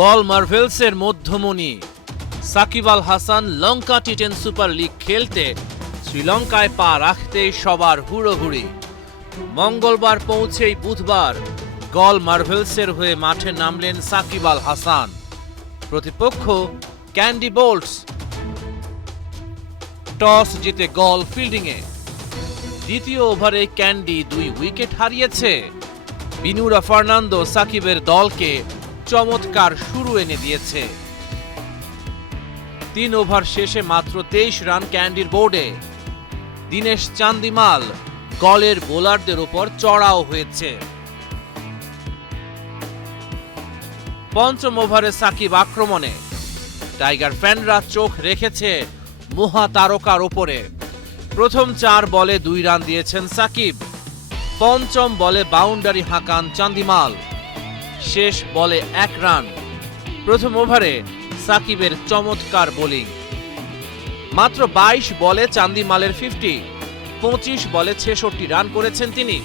গল মার্ভেলসের মধ্যমণি সাকিব আল হাসান লঙ্কা টি10 super league খেলতে শ্রীলঙ্কায় পা রাখতেই সবার হুড়োহুড়ি। মঙ্গলবার পৌঁছেই বুধবার গল মার্ভেলসের হয়ে মাঠে নামলেন সাকিব আল হাসান। প্রতিপক্ষ ক্যান্ডি বোল্টস। টস জিতে গল ফিল্ডিংয়ে। দ্বিতীয় ওভারে ক্যান্ডি 2 উইকেট হারিয়েছে। বিনুরা ফার্নান্দো সাকিবের দলকে চমৎকার শুরু এনে দিয়েছে। 3 ওভার শেষে মাত্র 23 রান ক্যান্ডির বোর্ডে। দিনেশ চান্দিমাল গলের বোলারদের উপর চড়াও হয়েছে। পঞ্চম ওভারে সাকিব আক্রমণে। টাইগার ফ্যানরা চোখ রেখেছে মহাতারকার ওপরে। প্রথম 4 বলে 2 রান দিয়েছেন সাকিব। পঞ্চম বলে বাউন্ডারি হাঁকান চান্দিমাল। শেষ বলে 1 রান। প্রথম ওভারে সাকিবের চমৎকার বোলিং। মাত্র 22 বলে চান্দিমালের 50, 25 বলে 66 রান করেছেন তিনি।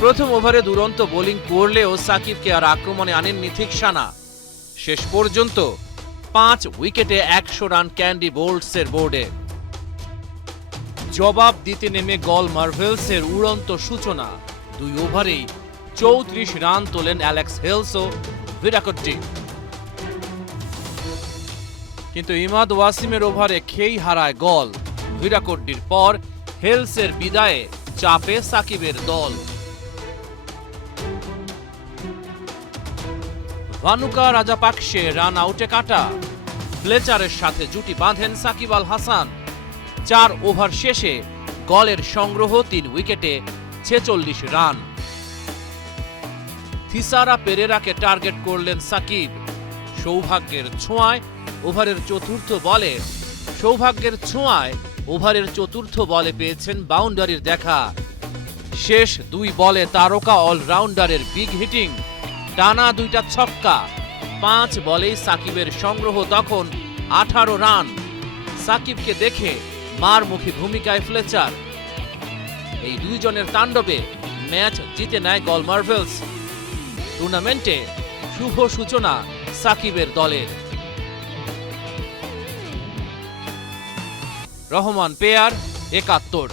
প্রথম ওভারে দুরন্ত বোলিং করলেও সাকিবকে আর আক্রমণে আনেননি থিকসানা। শেষ পর্যন্ত 5 উইকেটে 100 রান ক্যান্ডি বোল্টসের বোর্ডে। জবাব দিতে নেমে গল মার্ভেলসের উড়ন্ত সূচনা। 2 ওভারেই 34 রান তোলেন অ্যালেক্স হেলস ও ভিরাকড্ডি। কিন্তু ইমাদ ওয়াসিমের ওভারে খেই হারায় গল। ভিরাকড্ডির পর হেলসের বিদায়ে চাপে সাকিবের দল। ভানুকা রাজাপাকসে রান আউটে কাটা। ফ্লেচারের সাথে জুটি বাঁধেন সাকিব আল হাসান। 4 ওভার শেষে গলের সংগ্রহ 3 উইকেটে 46 রান। থিসারা পেরেরাকে টার্গেট করলেন সাকিব। সৌভাগ্যের ছোঁয়ায় ওভারের চতুর্থ বলে পেয়েছেন বাউন্ডারির দেখা। শেষ 2 বলে তারকা অলরাউন্ডারের বিগ হিটিং। টানা 2টা ছক্কা। 5 বলেই সাকিবের সংগ্রহ তখন 18 রান। সাকিবকে দেখে মারমুখী ভূমিকায় ফ্লেচার। এই 2 জনের তাণ্ডবে ম্যাচ জিতে নেয় গল মার্ভেলস। টুর্নামেন্টে শুভ সূচনা সাকিবের দলের। রহমান পেয়ার 71।